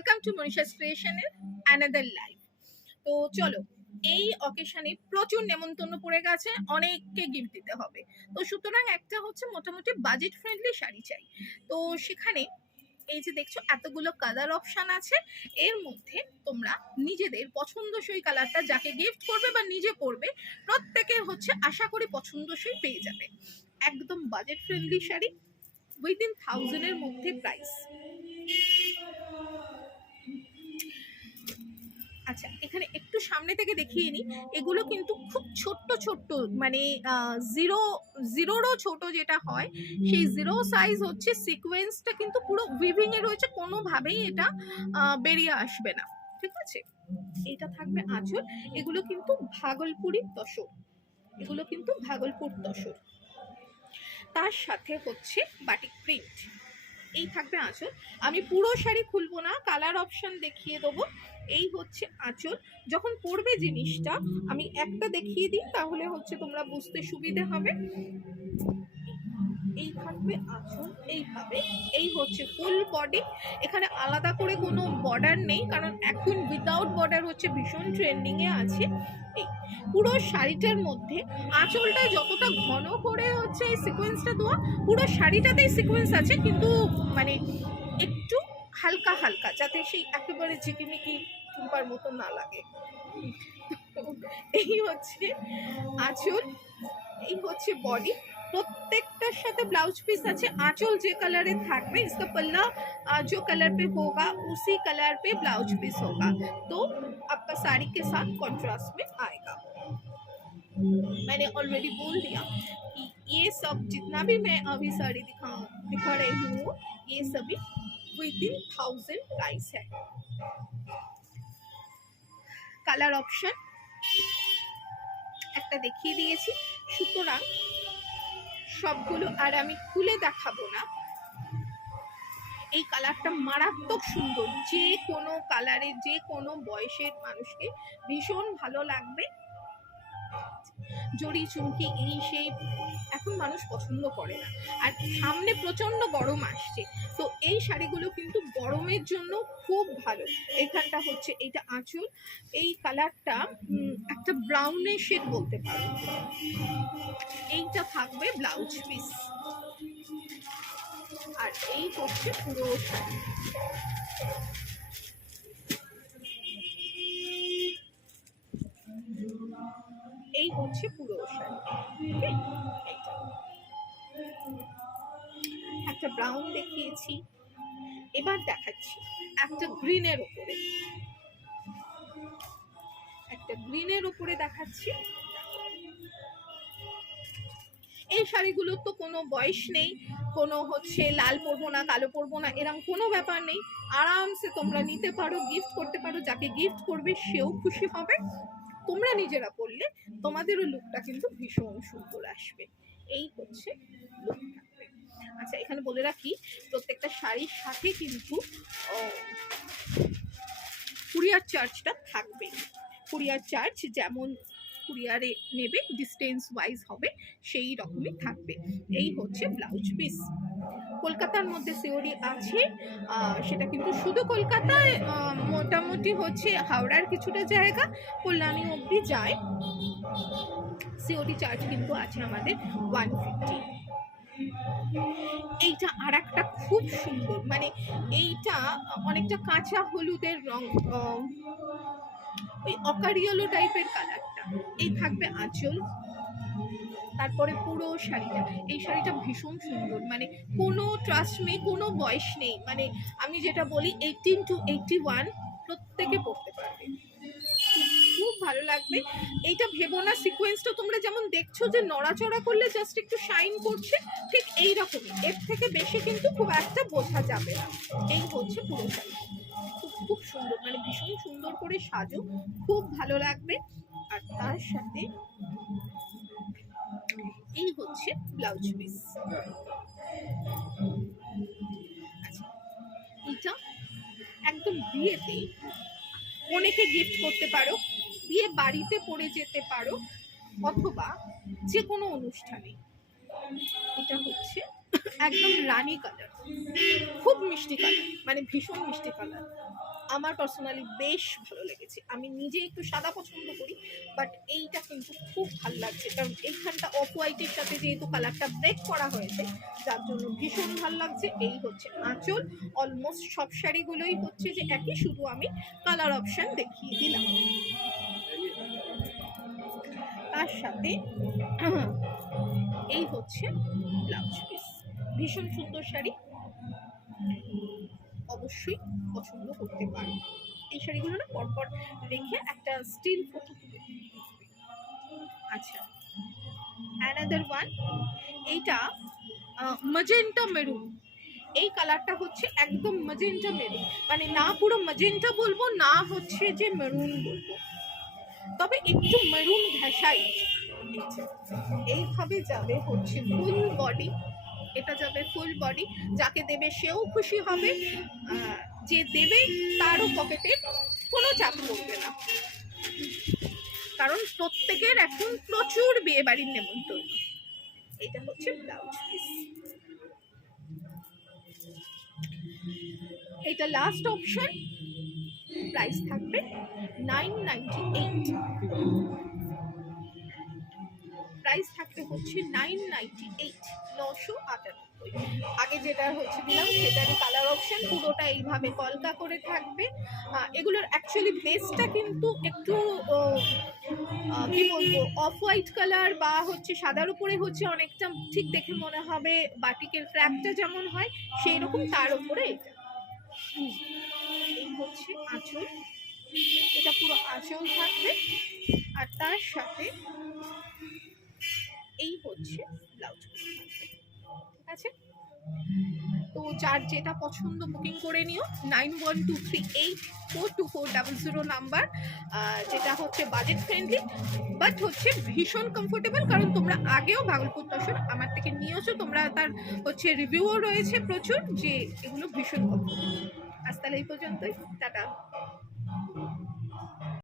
Welcome to Manisha's ক্রিয়েশনের another live. তো চলো, এই অকেশনে প্রচুর নেমন্তন্ন পড়ে গেছে, অনেককে গিফট দিতে হবে। তো সুতরাং একটা হচ্ছে মোটামুটি বাজেট ফ্রেন্ডলি শাড়ি চাই। তো সেখানে এই যে দেখছো এতগুলো কালার অপশন আছে, এর মধ্যে তোমরা নিজেদের পছন্দসই কালারটা যাকে গিফট করবে বা নিজে পরবে প্রত্যেকের হচ্ছে আশা করি পছন্দসই পেয়ে যাবে। একদম বাজেট ফ্রেন্ডলি শাড়ি, উইদিন 1000 এর মধ্যে প্রাইস। আচ্ছা, এখানে একটু সামনে থেকে দেখিয়ে নিই। এগুলো কিন্তু খুব ছোট্ট ছোট্ট, মানে জিরোরও ছোট যেটা হয়, সেই জিরো সাইজ হচ্ছে। সিকোয়েন্সটা কিন্তু পুরো উইভিং এ রয়েছে, কোনোভাবেই এটা বেরিয়ে আসবে না, ঠিক আছে। এটা থাকবে আঁচল। এগুলো কিন্তু ভাগলপুরি তসর, এগুলো কিন্তু ভাগলপুর তসর। তার সাথে হচ্ছে বাটিক প্রিন্ট। এই থাকবে আঁচল। আমি পুরো শাড়ি খুলবো না, কালার অপশন দেখিয়ে দেবো। এই হচ্ছে আঁচল। যখন পরবে জিনিসটা আমি একটা দেখিয়ে দিই, তাহলে হচ্ছে তোমরা বুঝতে সুবিধে হবে। এই থাকবে আঁচল এইভাবে। এই হচ্ছে ফুল বডি। এখানে আলাদা করে কোনো বর্ডার নেই, কারণ এখন উইদাউট বর্ডার হচ্ছে ভীষণ ট্রেন্ডিং এ আছে। এই পুরো শাড়িটার মধ্যে আঁচলটা যতটা ঘন করে হচ্ছে এই সিকোয়েন্সটা দেওয়া, পুরো শাড়িটাতেই সিকোয়েন্স আছে, কিন্তু মানে একটু হালকা হালকা, যাতে সেই একেবারে ঝিকিমিকি টুম্পার মতো না লাগে। এই হচ্ছে আঁচল, এই হচ্ছে বডি। প্রত্যেকটার সাথে ব্লাউজ পিস আছে। आंचल जे कलर থাকবে, इसका पल्ला जो कलर पे होगा उसी कलर पे ब्लाउज पीस होगा, तो आपका साड़ी के साथ कॉन्ट्रास्ट में आएगा। मैंने ऑलरेडी बोल दिया कि ये सब जितना भी मैं अभी साड़ी दिखा रही हूँ, ये सभी विदिन 1000 प्राइस है। কালার অপশন একটা দেখিয়ে দিয়েছি, সুতরাং সবগুলো আর আমি খুলে দেখাবো না। এই কালারটা মারাত্মক সুন্দর, যে কোনো কালারে যে কোনো বয়সের মানুষকে ভীষণ ভালো লাগবে। জড়ি চুমকি এই সেই এখন মানুষ পছন্দ করে না, আর সামনে প্রচন্ড গরম আসছে, তো এই শাড়িগুলো কিন্তু গরমের জন্য খুব ভালো। এখানটা হচ্ছে এইটা আঁচল, এই কালারটা একটা ব্রাউনের শেড বলতে পারো। এইটা থাকবে ব্লাউজ পিস, আর এই হচ্ছে পুরো শাড়ি। এই হচ্ছে পুরো শাড়ি। একটা ব্রাউন দেখিয়েছি, এবার দেখাচ্ছি একটা গ্রিনের উপরে, একটা গ্রিনের উপরে দেখাচ্ছি। এই শাড়িগুলোর তো কোনো বয়স নেই, কোনো হচ্ছে লাল পরবো না কালো পরবো না এরকম কোনো ব্যাপার নেই। আরামসে তোমরা নিতে পারো, গিফট করতে পারো, যাকে গিফট করবে সেও খুশি হবে, তোমরা নিজেরা পরলে তোমাদেরও লুকটা কিন্তু ভীষণ সুন্দর আসবে। এই হচ্ছে লুক থাকবে। আচ্ছা, এখানে বলে রাখি প্রত্যেকটা শাড়ির সাথে কিন্তু কুরিয়ার চার্জটা থাকবে। কুরিয়ার চার্জ যেমন কুরিয়ারে নেবে ডিস্টেন্স ওয়াইজ হবে, সেই রকমই থাকবে। এই হচ্ছে ব্লাউজ পিস। কলকাতার মধ্যে সিওডি আছে, সেটা কিন্তু শুধু কলকাতায় মোটামুটি হচ্ছে হাওড়ার কিছুটা জায়গা, কল্যাণী অবধি যায়। সিওডি চার্জ কিন্তু আছে আমাদের 150। এইটা আর একটা খুব সুন্দর, মানে এইটা অনেকটা কাঁচা হলুদের রং, ওই অকারিয়েলো টাইপের কালারটা। এই থাকবে আঁচল, তারপরে পুরো শাড়িটা। এই শাড়িটা ভীষণ সুন্দর, মানে কোনো ট্রাস্ট মে কোনো বয়স নেই, মানে আমি যেটা বলি 18 to 81 প্রত্যেকে পড়তে পারবে, খুব ভালো লাগবে। এইটা ভেবো না সিকোয়েন্সটা তোমরা যেমন দেখছো যে নড়াচড়া করলে জাস্ট একটু শাইন করছে, ঠিক এই রকমই, এর থেকে বেশি কিন্তু খুব একটা বোঝা যাবে না। এই হচ্ছে পুরো শাড়ি, খুব সুন্দর, মানে ভীষণ সুন্দর করে সাজো, খুব ভালো লাগবে। আর তার সাথে এই হচ্ছে ব্লাউজ পিস। আচ্ছা, এটা একদম বিয়েতে অনেকে গিফট করতে পারো, বিয়ে বাড়িতে পরে যেতে পারো, অথবা যে কোনো অনুষ্ঠানে। এটা হচ্ছে একদম রানী কালার, খুব মিষ্টি কালার, মানে ভীষণ মিষ্টি কালার। আমার পার্সোনালি বেশ ভালো লেগেছে। আমি নিজে একটু সাদা পছন্দ করি, বাট এইটা কিন্তু খুব ভালো লাগছে, কারণ এইখানটা অফ হোয়াইটের সাথে যেহেতু কালারটা ব্রেক করা হয়েছে, যার জন্য ভীষণ ভালো লাগছে। এই হচ্ছে আঁচল। অলমোস্ট সব শাড়িগুলোই হচ্ছে যে একই, শুধু আমি কালার অপশন দেখিয়ে দিলাম। তার সাথে এই হচ্ছে ব্লাউজ পিস। ভীষণ সুন্দর শাড়ি, অবশ্যই পছন্দ করতে পারো। এই শাড়িগুলো না পরপর রেখে একটা স্টিল ফটো তুলে। আচ্ছা, অ্যানাদার ওয়ান, এইটা ম্যাজেন্টা মেরুন। এই কালারটা হচ্ছে একদম ম্যাজেন্টা মেরুন, মানে না পুরো ম্যাজেন্টা বলবো না হচ্ছে যে মেরুন বলবো, তবে একটু মেরুন ঘেঁষাই। এইভাবে যাবে হচ্ছে ফুল বডি, এটা যাবে ফুল বডি। যাকে দেবে সেও খুশি হবে, যে দেবে তারও পকেটে কোনো চাপ পড়বে না, কারণ প্রত্যেকের এখন প্রচুর বিয়ে বাড়ির নেমন্তন্ন। এটা হচ্ছে ব্লাউজ পিস। এটা লাস্ট অপশন। প্রাইস থাকবে 998। প্রাইস থাকবে হচ্ছে 998, 998। আগে যেটা হচ্ছে দিলাম সেটারই কালার অপশন পুরোটা এইভাবে কলকা করে থাকবে। এগুলোর অ্যাকচুয়ালি বেসটা কিন্তু একটু কি বলবো, অফ হোয়াইট কালার বা হচ্ছে সাদার উপরে হচ্ছে অনেকটা ঠিক দেখে মনে হবে বাটিকের ক্র্যাপটা যেমন হয় সেই রকম, তার উপরে এটা। এই হচ্ছে আঁচল, এটা পুরো আঁচল থাকবে, আর তার সাথে এই হচ্ছে ব্লাউজ পিস থাকবে। ঠিক আছে, তো যার যেটা পছন্দ বুকিং করে নিও। 9123842400 নাম্বার, যেটা হচ্ছে বাজেট ফ্রেন্ডলি, বাট হচ্ছে ভীষণ কমফোর্টেবল, কারণ তোমরা আগেও ভাগলপুর তসর আমার থেকে নিয়েছো, তোমরা তার হচ্ছে রিভিউও রয়েছে প্রচুর যে এগুলো ভীষণ কমফোর্টেবল। আজ তাহলে এই পর্যন্তই, টাটা।